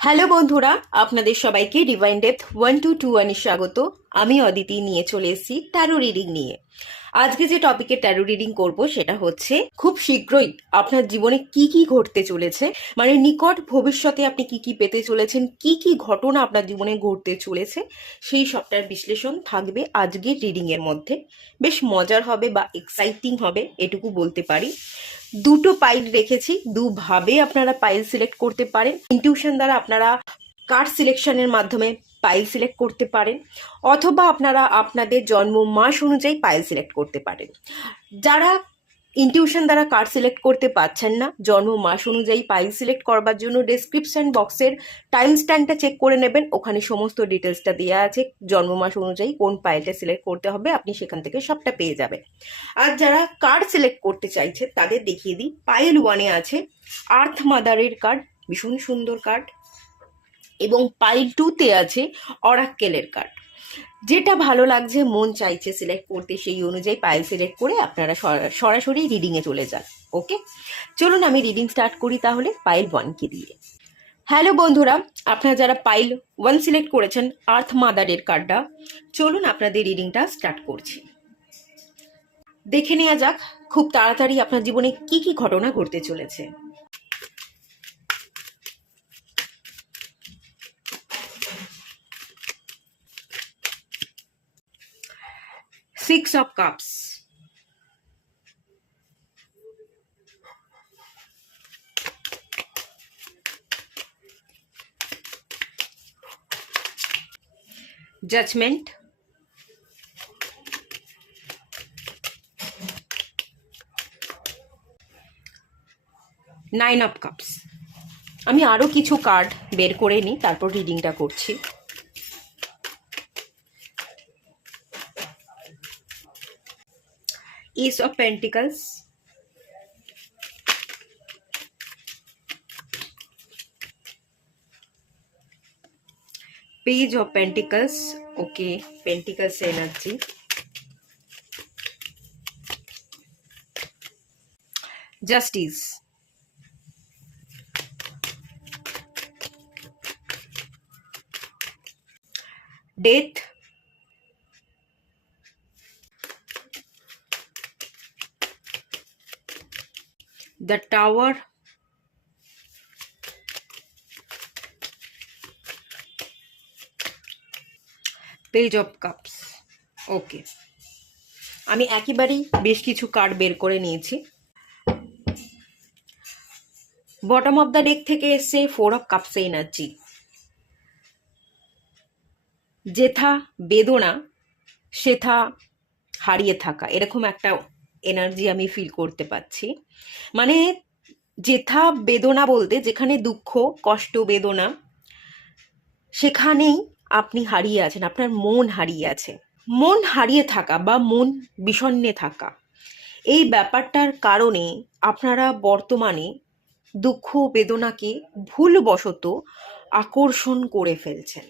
Hello বন্ধুরা, আপনাদের সবাইকে ডিভাইন ডেপথ 1221 এ স্বাগত। আমি অদিতি নিয়ে চলে এসেছি ট্যারো রিডিং নিয়ে। আজকে যে টপিকে ট্যারো রিডিং করব সেটা হচ্ছে খুব শীঘ্রই আপনার জীবনে কি কি ঘটতে চলেছে, মানে নিকট ভবিষ্যতে আপনি কি কি পেতে চলেছেন, কি কি ঘটনা আপনার জীবনে ঘটতে চলেছে, সেই সবটার বিশ্লেষণ থাকবে আজকের রিডিং এর মধ্যে। বেশ মজার হবে বা এক্সাইটিং হবে, এটুকু বলতে পারি। দুটো পাইল রেখেছি, দুভাবে আপনারা পাইল সিলেক্ট করতে পারেন। ইনটিউশন দ্বারা আপনারা কার্ড সিলেকশনের মাধ্যমে পাইল সিলেক্ট করতে পারেন, অথবা আপনারা আপনাদের জন্ম মাস অনুযায়ী পাইল সিলেক্ট করতে পারেন। যারা ইনটিউশন দ্বারা কার্ড সিলেক্ট করতে পারছেন না, জন্ম মাস অনুযায়ী পাইল সিলেক্ট করবার জন্য ডেসক্রিপশন বক্সের টাইম স্ট্যাম্পটা চেক করে নেবেন। ওখানে সমস্ত ডিটেলসটা দেওয়া আছে, জন্ম মাস অনুযায়ী কোন পাইলটা সিলেক্ট করতে হবে, আপনি সেখান থেকে সবটা পেয়ে যাবেন। আর যারা কার্ড সিলেক্ট করতে চাইছে তাদের দেখিয়ে দিই। পাইল 1-এ আছে আর্থ মাদারের কার্ড, ভীষণ সুন্দর কার্ড, এবং পাইল 2-তে আছে অরাক্কেলের কার্ড। যেটা ভালো লাগছে, মন চাইছে সিলেক্ট করতে, সেই অনুযায়ী পাইল সিলেক্ট করে আপনারা সরাসরি রিডিংয়ে চলে যান। ওকে, চলুন আমি রিডিং স্টার্ট করি তাহলে পাইল 1-কে দিয়ে। হ্যালো বন্ধুরা, আপনারা যারা পাইল 1 সিলেক্ট করেছেন আর্থ মাদারের কার্ডটা, চলুন আপনাদের রিডিংটা স্টার্ট করছি। দেখে নেওয়া যাক খুব তাড়াতাড়ি আপনার জীবনে কি কি ঘটনা ঘটতে চলেছে। Six of cups, judgement, nine of cups. আমি আরো কিছু কার্ড বের করে নিই, তারপর রিডিংটা করছি। Ace of pentacles, page of pentacles, okay, pentacles energy, justice, death, the tower, page of cups. Okay, আমি একেবারেই বেশ কিছু কার্ড বের করে নিয়েছি। বটম অফ দ্য ডেক থেকে এসছে ফোর অফ কাপস এনার্জি। যেথা বেদনা সেথা হারিয়ে থাকা, এরকম একটা এনার্জি আমি ফিল করতে পাচ্ছি। মানে যেথা বেদনা বলতে যেখানে দুঃখ কষ্ট বেদনা, সেখানেই আপনি হারিয়ে আছেন, আপনার মন হারিয়ে আছে। মন হারিয়ে থাকা বা মন বিষণ্ণে থাকা, এই ব্যাপারটার কারণে আপনারা বর্তমানে দুঃখ বেদনাকে ভুলবশত আকর্ষণ করে ফেলছেন,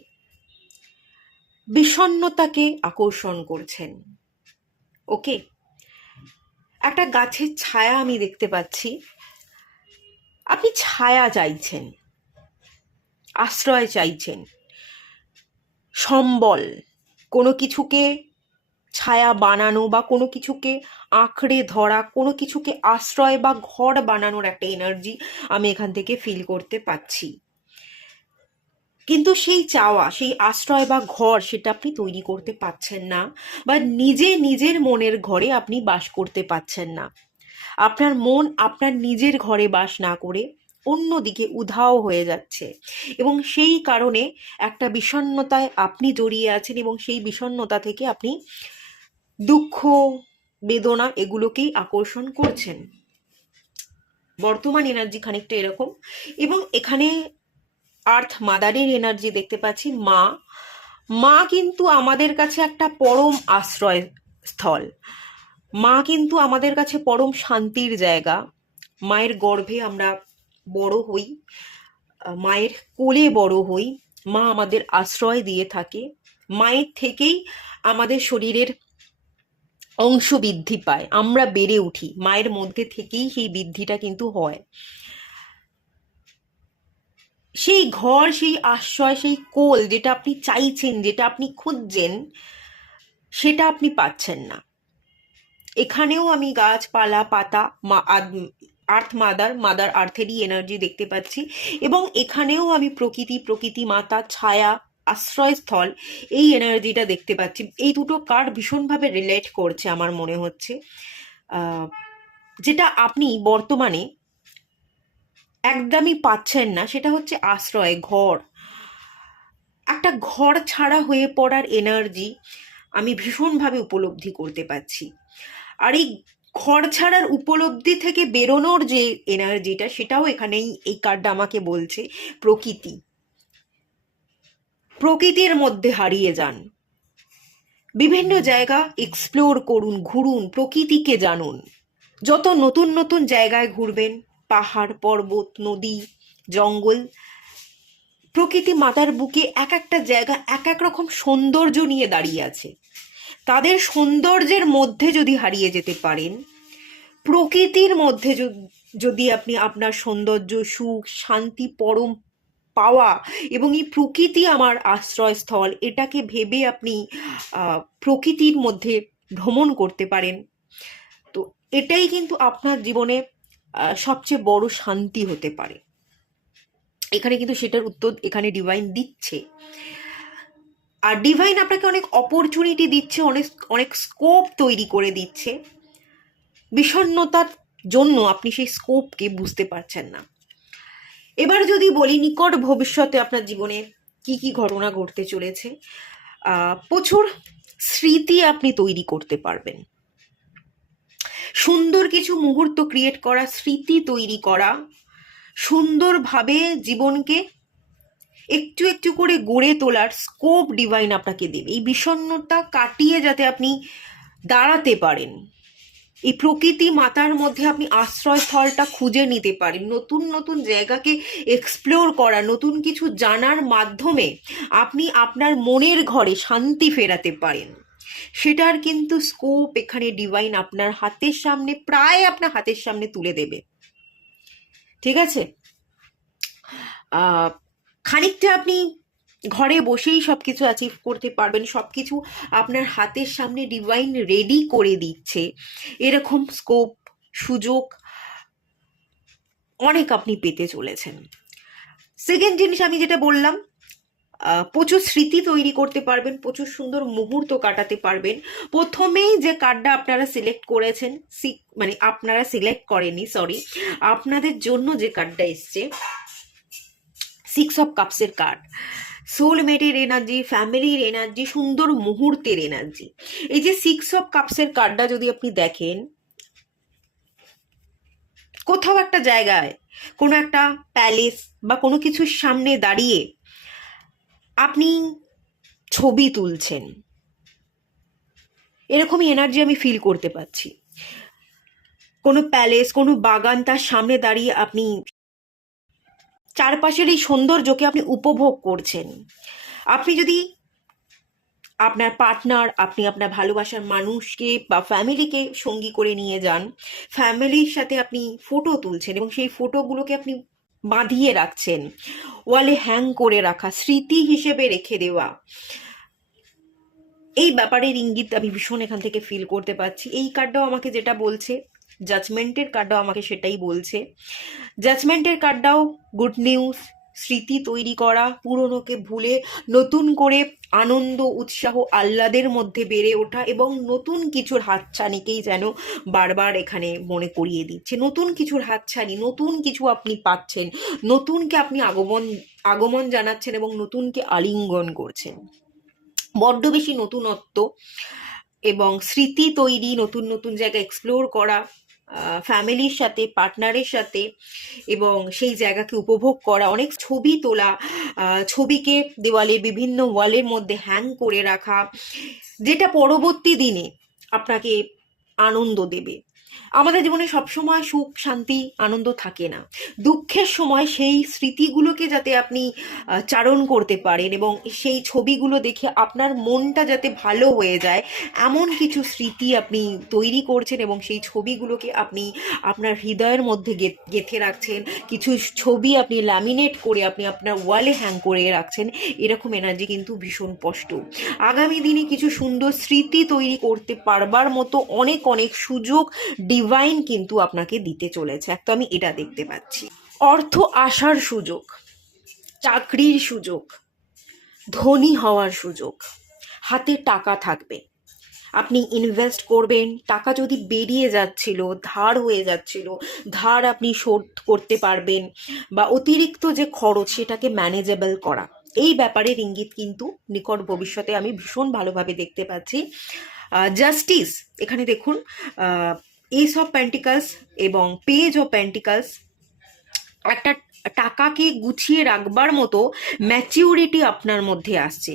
বিষণ্ণতাকে আকর্ষণ করছেন। ওকে, একটা গাছের ছায়া আমি দেখতে পাচ্ছি, আপনি ছায়া চাইছেন, আশ্রয় চাইছেন, সম্বল, কোনো কিছুকে ছায়া বানানো বা কোনো কিছুকে আঁকড়ে ধরা, কোনো কিছুকে আশ্রয় বা ঘর বানানোর একটা এনার্জি আমি এখান থেকে ফিল করতে পাচ্ছি। কিন্তু সেই চাওয়া, সেই আশ্রয় বা ঘর, সেটা আপনি তৈরি করতে পারছেন না, বা নিজের মনের ঘরে আপনি বাস করতে পারছেন না। আপনার মন আপনার নিজের ঘরে বাস না করে অন্যদিকে উধাও হয়ে যাচ্ছে, এবং সেই কারণে একটা বিষণ্ণতায় আপনি জড়িয়ে আছেন, এবং সেই বিষণ্ণতা থেকে আপনি দুঃখ বেদনা এগুলোকেই আকর্ষণ করছেন। বর্তমান এনার্জি খানিকটা এরকম। এবং এখানে আর্থ মাদারের এনার্জি দেখতে পাচ্ছি। মা কিন্তু আমাদের কাছে একটা পরম আশ্রয় স্থল, মা কিন্তু আমাদের কাছে পরম শান্তির জায়গা। মায়ের গর্ভে আমরা বড় হই, মায়ের কোলে বড় হই, মা আমাদের আশ্রয় দিয়ে থাকে, মায়ের থেকেই আমাদের শরীরের অংশ বৃদ্ধি পায়, আমরা বেড়ে উঠি, মায়ের মধ্যে থেকেই সেই বৃদ্ধিটা কিন্তু হয়। সেই ঘর, সেই আশ্রয়, সেই কোল যেটা আপনি চাইছেন, যেটা আপনি খুঁজছেন, সেটা আপনি পাচ্ছেন না। এখানেও আমি গাছপালা, পাতা, আর্থ মাদার, মাদার আর্থেরই এনার্জি দেখতে পাচ্ছি। এবং এখানেও আমি প্রকৃতি মাতা, ছায়া, আশ্রয়স্থল, এই এনার্জিটা দেখতে পাচ্ছি। এই দুটো কার্ড ভীষণভাবে রিলেট করছে আমার মনে হচ্ছে। যেটা আপনি বর্তমানে একদমই পাচ্ছেন না সেটা হচ্ছে আশ্রয়, ঘর। একটা ঘর ছাড়া হয়ে পড়ার এনার্জি আমি ভীষণভাবে উপলব্ধি করতে পারছি। আর এই ঘর ছাড়ার উপলব্ধি থেকে বেরোনোর যে এনার্জিটা, সেটাও এখানেই এই কার্ডটা আমাকে বলছে। প্রকৃতির মধ্যে হারিয়ে যান, বিভিন্ন জায়গা এক্সপ্লোর করুন, ঘুরুন, প্রকৃতিকে জানুন। যত নতুন নতুন জায়গায় ঘুরবেন, পাহাড়, পর্বত, নদী, জঙ্গল, প্রকৃতি মাতার বুকে এক একটা জায়গা এক এক রকম সৌন্দর্য নিয়ে দাঁড়িয়ে আছে। তাদের সৌন্দর্যের মধ্যে যদি হারিয়ে যেতে পারেন, প্রকৃতির মধ্যে যদি আপনি আপনার সৌন্দর্য, সুখ, শান্তি, পরম পাওয়া, এবং এই প্রকৃতি আমার আশ্রয়স্থল, এটাকে ভেবে আপনি প্রকৃতির মধ্যে ভ্রমণ করতে পারেন, তো এটাই কিন্তু আপনার জীবনে সবচেয়ে বড় শান্তি হতে পারে। এখানে কিন্তু সেটার উত্তর এখানে ডিভাইন দিচ্ছে। আর ডিভাইন আপনাকে অনেক অপরচুনিটি দিচ্ছে, অনেক অনেক স্কোপ তৈরি করে দিচ্ছে। বিষণ্ণতার জন্য আপনি সেই স্কোপকে বুঝতে পারছেন না। এবার যদি বলি নিকট ভবিষ্যতে আপনার জীবনে কি কি ঘটনা ঘটতে চলেছে, প্রচুর স্মৃতি আপনি তৈরি করতে পারবেন। সুন্দর কিছু মুহূর্ত ক্রিয়েট করা, স্মৃতি তৈরি করা, সুন্দরভাবে জীবনকে একটু একটু করে গড়ে তোলার স্কোপ ডিভাইন আপনাকে দেবে। এই বিষণ্ণতা কাটিয়ে যাতে আপনি দাঁড়াতে পারেন, এই প্রকৃতি মাতার মধ্যে আপনি আশ্রয়স্থলটা খুঁজে নিতে পারেন, নতুন নতুন জায়গাকে এক্সপ্লোর করা, নতুন কিছু জানার মাধ্যমে আপনি আপনার মনের ঘরে শান্তি ফেরাতে পারেন, সেটার কিন্তু স্কোপ এখানে ডিভাইন আপনার হাতের সামনে, প্রায় আপনার হাতের সামনে তুলে দেবে। ঠিক আছে, খানিকটা আপনি ঘরে বসেই সব কিছু অ্যাচিভ করতে পারবেন, সব কিছু আপনার হাতের সামনে ডিভাইন রেডি করে দিচ্ছে, এরকম স্কোপ, সুযোগ অনেক আপনি পেতে চলেছেন। সেকেন্ড জিনিস আমি যেটা বললাম, প্রচুর স্মৃতি তৈরি করতে পারবেন, প্রচুর সুন্দর মুহূর্ত কাটাতে পারবেন। প্রথমেই যে কার্ডটা আপনারা সিলেক্ট করেছেন, মানে আপনারা সিলেক্ট করেনি, সরি, আপনাদের জন্য যে কার্ডটা এসছে, 6 অফ কাপসের কার্ড, সোলমেটের এনার্জি, ফ্যামিলির এনার্জি, সুন্দর মুহূর্তের এনার্জি। এই যে 6 অফ কাপসের কার্ডটা যদি আপনি দেখেন, কোথাও একটা জায়গায়, কোনো একটা প্যালেস বা কোনো কিছুর সামনে দাঁড়িয়ে আপনি ছবি তুলছেন, এরকমই এনার্জি আমি ফিল করতে পাচ্ছি। কোনো প্যালেস, কোনো বাগান, তার সামনে দাঁড়িয়ে আপনি চারপাশের এই সৌন্দর্যকে আপনি উপভোগ করছেন। আপনি যদি আপনার পার্টনার, আপনি আপনার ভালোবাসার মানুষকে বা ফ্যামিলিকে সঙ্গী করে নিয়ে যান, ফ্যামিলির সাথে আপনি ফটো তুলছেন এবং সেই ফটোগুলোকে আপনি বাঁধিয়ে রাখছেন, ওয়ালে হ্যাং করে রাখা, স্মৃতি হিসেবে রেখে দেওয়া, এই ব্যাপারের ইঙ্গিত আমি ভীষণ এখান থেকে ফিল করতে পারছি। এই কার্ডটাও আমাকে যেটা বলছে, জাজমেন্টের কার্ডটাও আমাকে সেটাই বলছে। জাজমেন্টের কার্ডটাও গুড নিউজ, স্মৃতি তৈরি করা, পুরনোকে ভুলে নতুন করে আনন্দ, উৎসাহ, আহ্লাদের মধ্যে বেড়ে ওঠা, এবং নতুন কিছুর হাতছানিকেই যেন বারবার এখানে মনে করিয়ে দিচ্ছে। নতুন কিছুর হাতছানি, নতুন কিছু আপনি পাচ্ছেন, নতুনকে আপনি আগমন জানাচ্ছেন এবং নতুনকে আলিঙ্গন করছেন। বড্ড বেশি নতুনত্ব এবং স্মৃতি তৈরি, নতুন নতুন জায়গা এক্সপ্লোর করা, ফ্যামিলির সাথে, পার্টনারের সাথে, এবং সেই জায়গাকে উপভোগ করা, অনেক ছবি তোলা, ছবিকে দেওয়ালে, বিভিন্ন ওয়ালের মধ্যে হ্যাং করে রাখা, যেটা পরবর্তী দিনে আপনাকে আনন্দ দেবে। আমাদের জীবনে সবসময় সুখ শান্তি আনন্দ থাকে না। দুঃখের সময় সেই স্মৃতিগুলোকে যাতে আপনি চারণ করতে পারেন এবং সেই ছবিগুলো দেখে আপনার মনটা যাতে ভালো হয়ে যায়, এমন কিছু স্মৃতি আপনি তৈরি করছেন এবং সেই ছবিগুলোকে আপনি আপনার হৃদয়ের মধ্যে গেঁথে রাখছেন। কিছু ছবি আপনি ল্যামিনেট করে আপনি আপনার ওয়ালে হ্যাং করে রাখছেন। এরকম এনার্জি কিন্তু ভীষণ স্পষ্ট। আগামী দিনে কিছু সুন্দর স্মৃতি তৈরি করতে পারবার মতো অনেক অনেক সুযোগ ডিভাইন কিন্তু আপনাকে দিতে চলেছে। এক তো আমি এটা দেখতে পাচ্ছি, অর্থ আসার সুযোগ, চাকরির সুযোগ, ধনী হওয়ার সুযোগ, হাতে টাকা থাকবে, আপনি ইনভেস্ট করবেন। টাকা যদি বেরিয়ে যাচ্ছিল, ধার হয়ে যাচ্ছিল, ধার আপনি শোধ করতে পারবেন, বা অতিরিক্ত যে খরচ সেটাকে ম্যানেজেবল করা, এই ব্যাপারের ইঙ্গিত কিন্তু নিকট ভবিষ্যতে আমি ভীষণ ভালোভাবে দেখতে পাচ্ছি। জাস্টিস, এখানে দেখুন এস অফ পেন্টিকালস এবং পেজ অফ পেন্টিকালস, একটা টাকাকে গুছিয়ে রাখবার মতো ম্যাচিউরিটি আপনার মধ্যে আসছে।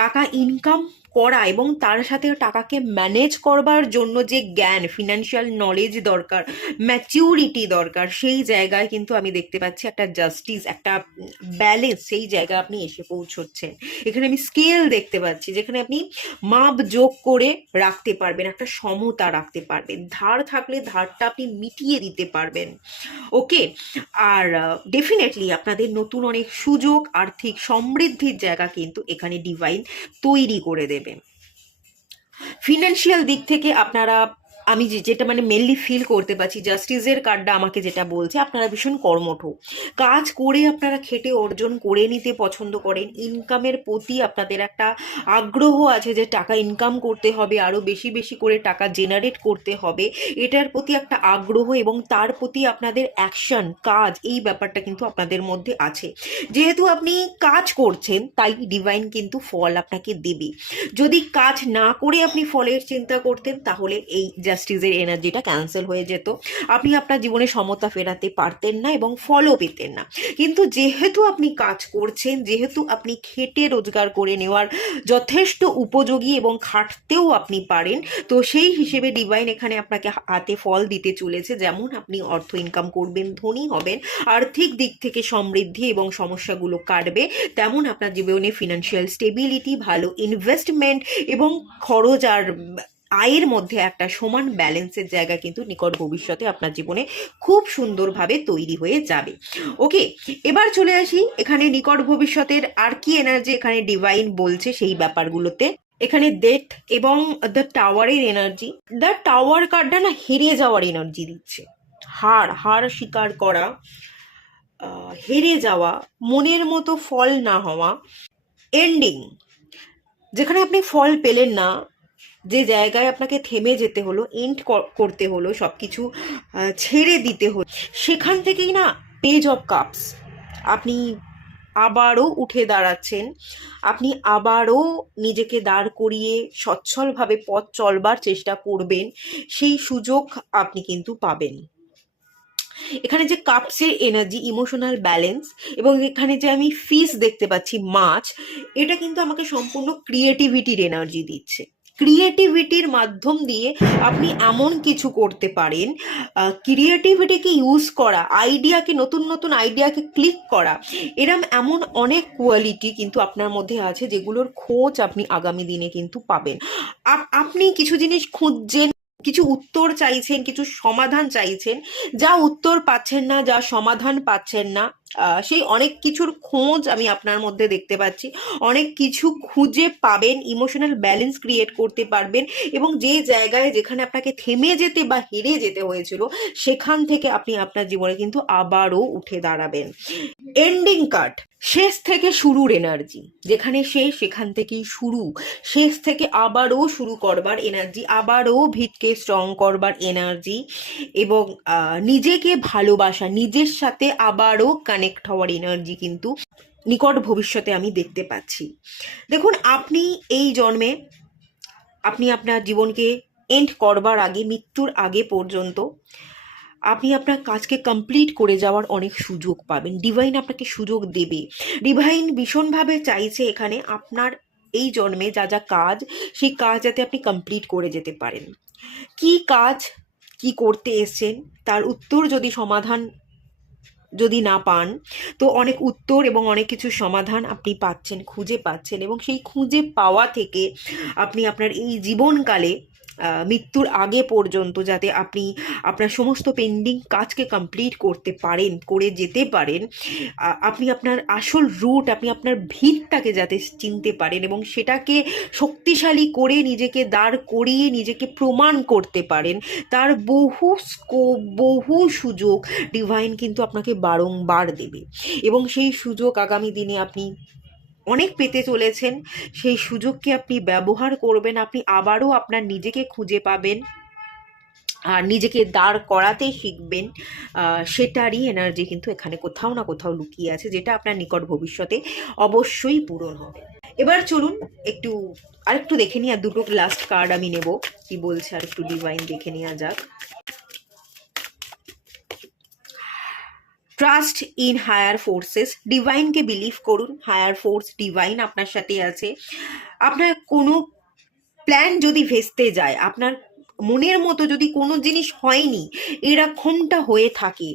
টাকা ইনকাম করা এবং তার সাথে টাকাকে ম্যানেজ করবার জন্য যে জ্ঞান, ফিনান্সিয়াল নলেজ দরকার, ম্যাচিউরিটি দরকার, সেই জায়গায় কিন্তু আমি দেখতে পাচ্ছি একটা জাস্টিস, একটা ব্যালেন্স, সেই জায়গায় আপনি এসে পৌঁছচ্ছেন। এখানে আমি স্কেল দেখতে পাচ্ছি যেখানে আপনি মাপ যোগ করে রাখতে পারবেন, একটা সমতা রাখতে পারবেন। ধার থাকলে ধারটা আপনি মিটিয়ে দিতে পারবেন। ওকে, আর ডেফিনেটলি আপনাদের নতুন অনেক সুযোগ, আর্থিক সমৃদ্ধির জায়গা কিন্তু এখানে ডিভাইন তৈরি করে দেবে। ফিনান্সিয়াল দিক থেকে আপনারা, আমি যেটা মানে মেনলি ফিল করতে পারছি, জাস্টিসের কার্ডটা আমাকে যেটা বলছে, আপনারা ভীষণ কর্মঠ, কাজ করে আপনারা খেটে অর্জন করে নিতে পছন্দ করেন। ইনকামের প্রতি আপনাদের একটা আগ্রহ আছে যে টাকা ইনকাম করতে হবে, আরও বেশি বেশি করে টাকা জেনারেট করতে হবে, এটার প্রতি একটা আগ্রহ এবং তার প্রতি আপনাদের অ্যাকশন, কাজ, এই ব্যাপারটা কিন্তু আপনাদের মধ্যে আছে। যেহেতু আপনি কাজ করছেন তাই ডিভাইন কিন্তু ফল আপনাকে দেবে। যদি কাজ না করে আপনি ফলের চিন্তা করতেন তাহলে এই জাস্টিসের এনার্জিটা ক্যান্সেল হয়ে যেত, আপনি আপনার জীবনে সমতা ফেরাতে পারতেন না এবং ফলও পেতেন না। কিন্তু যেহেতু আপনি কাজ করছেন, যেহেতু আপনি খেটে রোজগার করে নেওয়ার যথেষ্ট উপযোগী এবং খাটতেও আপনি পারেন, তো সেই হিসেবে ডিভাইন এখানে আপনাকে হাতে ফল দিতে চলেছে। যেমন আপনি অর্থ ইনকাম করবেন, ধনী হবেন, আর্থিক দিক থেকে সমৃদ্ধি এবং সমস্যাগুলো কাটবে, তেমন আপনার জীবনে ফিনান্সিয়াল স্টেবিলিটি, ভালো ইনভেস্টমেন্ট এবং খরচ আর আয়ের মধ্যে একটা সমান ব্যালেন্সের জায়গা কিন্তু নিকট ভবিষ্যতে আপনার জীবনে খুব সুন্দরভাবে তৈরি হয়ে যাবে। ওকে, এবার চলে আসি এখানে নিকট ভবিষ্যতের আর কি এনার্জি এখানে ডিভাইন বলছে সেই ব্যাপারগুলোতে। এখানে ডেথ এবং দ্য টাওয়ারের এনার্জি। দ্য টাওয়ার কার্ডটা না হেরে যাওয়ার এনার্জি দিচ্ছে, হার স্বীকার করা, হেরে যাওয়া, মনের মতো ফল না হওয়া, এন্ডিং, যেখানে আপনি ফল পেলেন না, যে জায়গায় আপনাকে থেমে যেতে হলো, এন্ড করতে হলো, সব কিছু ছেড়ে দিতে হলো, সেখান থেকেই না পেজ অফ কাপস, আপনি আবারও উঠে দাঁড়াচ্ছেন, আপনি আবারও নিজেকে দাঁড় করিয়ে সচ্ছলভাবে পথ চলবার চেষ্টা করবেন, সেই সুযোগ আপনি কিন্তু পাবেন। এখানে যে কাপসের এনার্জি, ইমোশনাল ব্যালেন্স, এবং এখানে যে আমি ফিশ দেখতে পাচ্ছি, মাছ, এটা কিন্তু আমাকে সম্পূর্ণ ক্রিয়েটিভিটির এনার্জি দিচ্ছে। ক্রিয়েটিভিটির মাধ্যম দিয়ে আপনি এমন কিছু করতে পারেন, ক্রিয়েটিভিটিকে ইউজ করা, আইডিয়াকে, নতুন নতুন আইডিয়াকে ক্লিক করা, এরম এমন অনেক কোয়ালিটি কিন্তু আপনার মধ্যে আছে যেগুলোর খোঁজ আপনি আগামী দিনে কিন্তু পাবেন। আপনি কিছু জিনিস খুঁজছেন, কিছু উত্তর চাইছেন, কিছু সমাধান চাইছেন, যা উত্তর পাচ্ছেন না, যা সমাধান পাচ্ছেন না, সেই অনেক কিছুর খোঁজ আমি আপনার মধ্যে দেখতে পাচ্ছি। অনেক কিছু খুঁজে পাবেন, ইমোশনাল ব্যালেন্স ক্রিয়েট করতে পারবেন, এবং যে জায়গায় যেখানে আপনাকে থেমে যেতে বা হেরে যেতে হয়েছিল সেখান থেকে আপনি আপনার জীবনে কিন্তু আবারও উঠে দাঁড়াবেন। এন্ডিং কার্ড, শেষ থেকে শুরুর এনার্জি, যেখানে শেষ সেখান থেকেই শুরু, শেষ থেকে আবারও শুরু করবার এনার্জি, আবারও ভিতকে স্ট্রং করবার এনার্জি, এবং নিজেকে ভালোবাসা, নিজের সাথে আবারও কানেক্ট হওয়ার এনার্জি কিন্তু নিকট ভবিষ্যতে আমি দেখতে পাচ্ছি। দেখুন, আপনি এই জন্মে আপনি আপনার জীবনকে এন্ড করবার আগে, মৃত্যুর আগে পর্যন্ত আপনি আপনার কাজকে কমপ্লিট করে যাওয়ার অনেক সুযোগ পাবেন। ডিভাইন আপনাকে সুযোগ দেবে। ডিভাইন ভীষণভাবে চাইছে এখানে আপনার এই জন্মে যা যা কাজ, সেই কাজ যাতে আপনি কমপ্লিট করে যেতে পারেন। কি কাজ, কি করতে এসেছেন তার উত্তর যদি সমাধান যদি না পান, তো অনেক উত্তর এবং অনেক কিছু সমাধান আপনি পাচ্ছেন, খুঁজে পাচ্ছেন, এবং সেই খুঁজে পাওয়া থেকে আপনি আপনার এই জীবনকালে মৃত্যুর আগে পর্যন্ত যাতে আপনি আপনার সমস্ত পেন্ডিং কাজকে কমপ্লিট করতে পারেন, করে যেতে পারেন, আপনি আপনার আসল রুট, আপনি আপনার ভিতটাকে যাতে চিনতে পারেন এবং সেটাকে শক্তিশালী করে নিজেকে দাঁড় করিয়ে নিজেকে প্রমাণ করতে পারেন, তার বহু স্কোপ, বহু সুযোগ ডিভাইন কিন্তু আপনাকে বারংবার দেবে। এবং সেই সুযোগ আগামী দিনে আপনি অনেক পেতে চলেছেন। সেই সুযোগকে আপনি ব্যবহার করবেন, আপনি আবারও আপনার নিজেকে খুঁজে পাবেন আর নিজেকে দাঁড় করাতে শিখবেন। সেটারই এনার্জি কিন্তু এখানে কোথাও না কোথাও লুকিয়ে আছে, যেটা আপনার নিকট ভবিষ্যতে অবশ্যই পূরণ হবে। এবার চলুন আরেকটু দেখে নিই, আর দুটো লাস্ট কার্ড আমি নেব, কি বলছে আর একটু ডিভাইন দেখে নেওয়া যাক। ট্রাস্ট ইন হায়ার ফোর্সেস, ডিভাইনকে বিলিভ করুন, হায়ার ফোর্স ডিভাইন আপনার সাথে আছে। আপনার কোনো প্ল্যান যদি ভেস্তে যায়, আপনার মনের মতো যদি কোনো জিনিস হয়নি, এরকমটা হয়ে থাকে,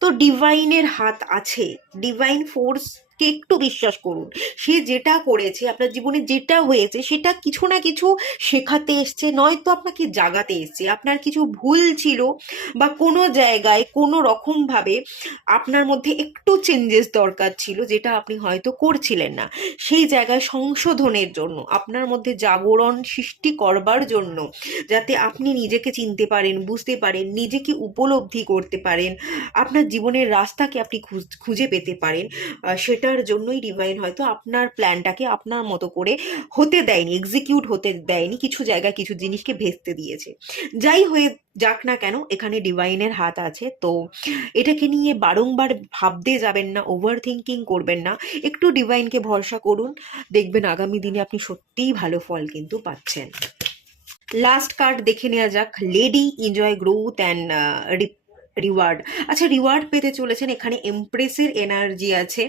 তো ডিভাইনের হাত আছে। ডিভাইন ফোর্সকে একটু বিশ্বাস করুন। সে যেটা করেছে, আপনার জীবনে যেটা হয়েছে, সেটা কিছু না কিছু শেখাতে এসছে, নয়তো আপনাকে জাগাতে এসছে। আপনার কিছু ভুল ছিল বা কোনো জায়গায় কোনো রকমভাবে আপনার মধ্যে একটু চেঞ্জেস দরকার ছিল, যেটা আপনি হয়তো করছিলেন না। সেই জায়গায় সংশোধনের জন্য, আপনার মধ্যে জাগরণ সৃষ্টি করবার জন্য, যাতে আপনি নিজেকে চিনতে পারেন, বুঝতে পারেন, নিজেকে উপলব্ধি করতে পারেন, আপনার জীবনের রাস্তাকে আপনি খুঁজে পেতে পারেন, সেটার জন্যই ডিভাইন হয়তো আপনার প্ল্যানটাকে আপনার মতো করে হতে দেয়নি, এক্সিকিউট হতে দেয়নি, কিছু জায়গায় কিছু জিনিসকে ভেস্তে দিয়েছে। যাই হয়ে যাক না কেন, এখানে ডিভাইনের হাত আছে। তো এটাকে নিয়ে বারংবার ভাবতে যাবেন না, ওভার থিঙ্কিং করবেন না, একটু ডিভাইনকে ভরসা করুন, দেখবেন আগামী দিনে আপনি সত্যিই ভালো ফল কিন্তু পাচ্ছেন। লাস্ট কার্ড দেখে নেওয়া যাক, lady enjoy growth and reward. আচ্ছা, রিওয়ার্ড পেতে চলেছেন, এখানে এমপ্রেসের এনার্জি আছে।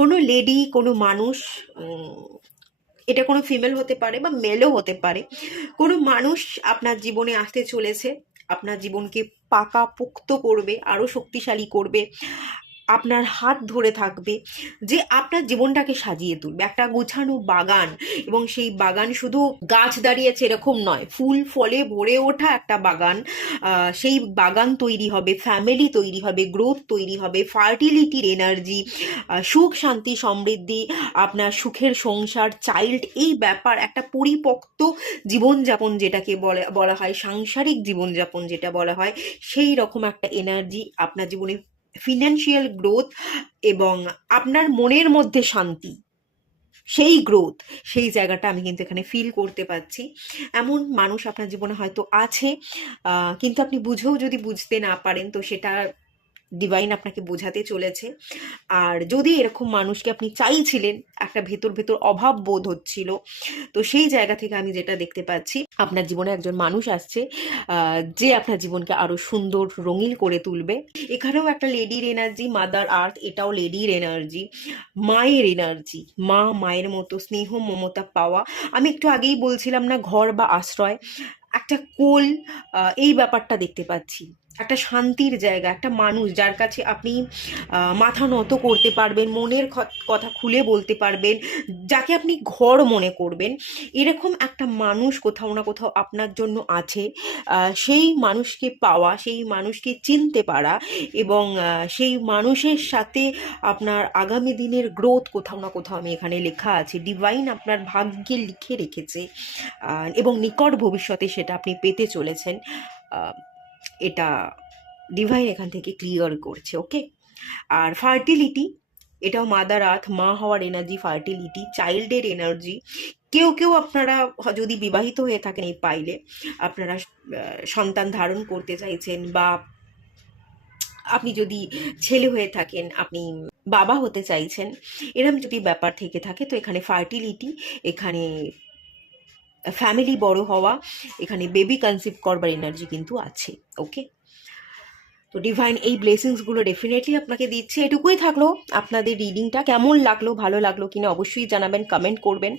কোনো লেডি, কোনো মানুষ, এটা কোনো ফিমেল হতে পারে বা মেলও হতে পারে, কোনো মানুষ আপনার জীবনে আসতে চলেছে, আপনার জীবনকে পাকাপোক্ত করবে, আরও শক্তিশালী করবে, আপনার হাত ধরে থাকবে, যে আপনার জীবনটাকে সাজিয়ে তুলবে। একটা গোছানো বাগান, এবং সেই বাগান শুধু গাছ দাঁড়িয়েছে এরকম নয়, ফুল ফলে ভরে ওঠা একটা বাগান। সেই বাগান তৈরি হবে, ফ্যামিলি তৈরি হবে, গ্রোথ তৈরি হবে, ফার্টিলিটির এনার্জি, সুখ শান্তি সমৃদ্ধি, আপনার সুখের সংসার, চাইল্ড, এই ব্যাপার, একটা পরিপক্ত জীবনযাপন যেটাকে বলা হয়, সাংসারিক জীবনযাপন যেটা বলা হয়, সেই রকম একটা এনার্জি আপনার জীবনে, ফিনান্সিয়াল গ্রোথ, এবং আপনার মনের মধ্যে শান্তি, সেই গ্রোথ, সেই জায়গাটা আমি কিন্তু এখানে ফিল করতে পারছি। এমন মানুষ আপনার জীবনে হয়তো আছে, কিন্তু আপনি বুঝেও যদি বুঝতে না পারেন, তো সেটা ডিভাইন আপনাকে বোঝাতে চলেছে। আর যদি এরকম মানুষকে আপনি চাইছিলেন, একটা ভেতর ভেতর অভাব বোধ হচ্ছিল, তো সেই জায়গা থেকে আমি যেটা দেখতে পাচ্ছি, আপনার জীবনে একজন মানুষ আসছে, যে আপনার জীবনকে আরো সুন্দর রঙিন করে তুলবে। এখানেও একটা লেডির এনার্জি, মাদার আর্থ, এটাও লেডির এনার্জি, মায়ের এনার্জি, মায়ের মতো স্নেহ মমতা পাওয়া। আমি একটু আগেই বলছিলাম না, ঘর বা আশ্রয়, একটা কোল, এই ব্যাপারটা দেখতে পাচ্ছি। একটা শান্তির জায়গা, একটা মানুষ যার কাছে আপনি মাথা নত করতে পারবেন, মনের কথা খুলে বলতে পারবেন, যাকে আপনি ঘর মনে করবেন, এরকম একটা মানুষ কোথাও না কোথাও আপনার জন্য আছে। সেই মানুষকে পাওয়া, সেই মানুষকে চিনতে পারা, এবং সেই মানুষের সাথে আপনার আগামী দিনের গ্রোথ কোথাও না কোথাও আমি এখানে লেখা আছে, ডিভাইন আপনার ভাগ্যে লিখে রেখেছে, এবং নিকট ভবিষ্যতে সেটা আপনি পেতে চলেছেন। এটা ডিভাইন এখান থেকে ক্লিয়ার করছে। ওকে, আর ফার্টিলিটি, এটাও মাদার আর্থ, মা হওয়ার এনার্জি, ফার্টিলিটি, চাইল্ডের এনার্জি। কেউ কেউ আপনারা যদি বিবাহিত হয়ে থাকেন, এই পাইলে আপনারা সন্তান ধারণ করতে চাইছেন, বা আপনি যদি ছেলে হয়ে থাকেন, আপনি বাবা হতে চাইছেন, এরকম যদি ব্যাপার থেকে থাকে, তো এখানে ফার্টিলিটি, এখানে ফ্যামিলি বড় হওয়া, এখানে বেবি কনসিভ করবার এনার্জি কিন্তু আছে। ওকে, তো ডিভাইন এই ব্লেসিংসগুলো ডেফিনেটলি আপনাকে দিচ্ছে। এটুকুই থাকলো, আপনাদের রিডিংটা কেমন লাগলো, ভালো লাগলো কিনা অবশ্যই জানাবেন, কমেন্ট করবেন।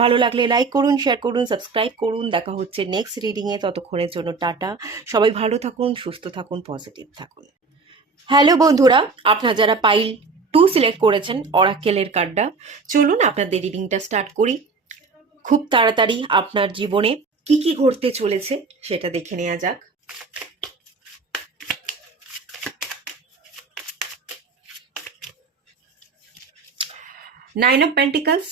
ভালো লাগলে লাইক করুন, শেয়ার করুন, সাবস্ক্রাইব করুন। দেখা হচ্ছে নেক্সট রিডিংয়ে, ততক্ষণের জন্য টাটা। সবাই ভালো থাকুন, সুস্থ থাকুন, পজিটিভ থাকুন। হ্যালো বন্ধুরা, আপনারা যারা পাইল 2 সিলেক্ট করেছেন অরাকেলের কার্ডটা, চলুন আপনাদের রিডিংটা স্টার্ট করি। খুব তাড়াতাড়ি আপনার জীবনে কি কি ঘটতে চলেছে সেটা দেখে নেওয়া যাক। Nine of Pentacles,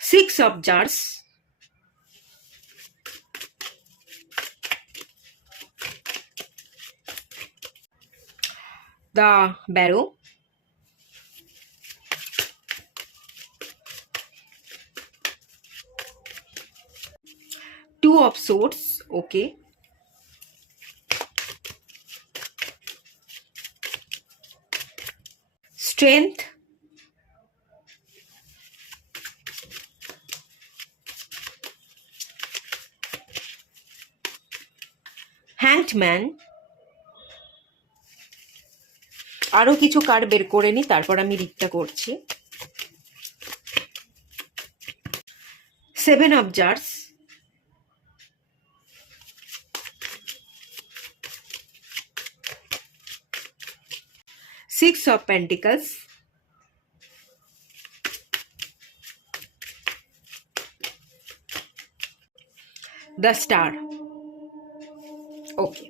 Six of Jars, the Barrow, Two of Swords, okay, Strength, Hanged Man। আরো কিছু কার্ড বের করে নি, তারপর আমি রিডটা করছি। Seven of Jars, Six of Pentacles, the Star, okay.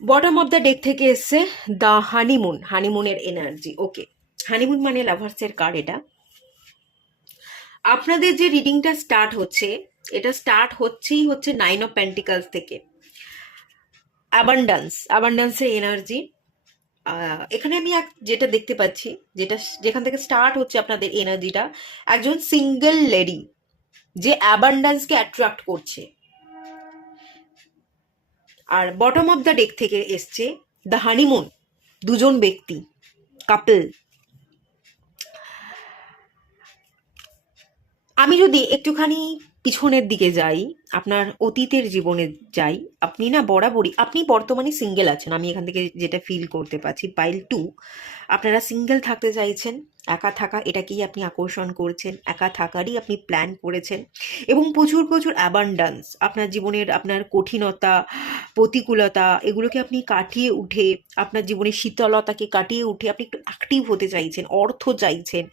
Bottom of the deck থেকে এসছে দ্য হানিমুন, হানিমুনের এনার্জি, ওকে। হানিমুন মানে লাভার্সের কার্ড। এটা আপনাদের যে রিডিংটা স্টার্ট হচ্ছে, এটা স্টার্ট হচ্ছে 9 অফ পেন্টিকলস থেকে। অ্যাবান্ডান্সের এনার্জি। এখানে আমি যেটা দেখতে পাচ্ছি, যেখান থেকে স্টার্ট হচ্ছে আপনাদের এনার্জিটা, একজন সিঙ্গেল লেডি যে অ্যাবান্ডান্সকে অ্যাট্রাক্ট করছে। আর বটম অফ দ্য ডেক থেকে এসছে দ্য হানিমুন, দুজন ব্যক্তি, কাপল। আমি যদি একটুখানি পিছনের দিকে যাই, আপনার অতীতের জীবনে যাই, আপনি না বরাবরই, আপনি বর্তমানে সিঙ্গেল আছেন, আমি এখান থেকে যেটা ফিল করতে পারছি। পাইল 2, আপনারা সিঙ্গেল থাকতে চাইছেন, একা থাকা এটাকেই আপনি আকর্ষণ করছেন, একা থাকারই আপনি প্ল্যান করেছেন, এবং প্রচুর প্রচুর অ্যাবান্ডান্স আপনার জীবনের, আপনার কঠিনতা, প্রতিকূলতা, এগুলোকে আপনি কাটিয়ে উঠে, আপনার জীবনের শীতলতাকে কাটিয়ে উঠে আপনি একটু অ্যাক্টিভ হতে চাইছেন, অর্থ চাইছেন,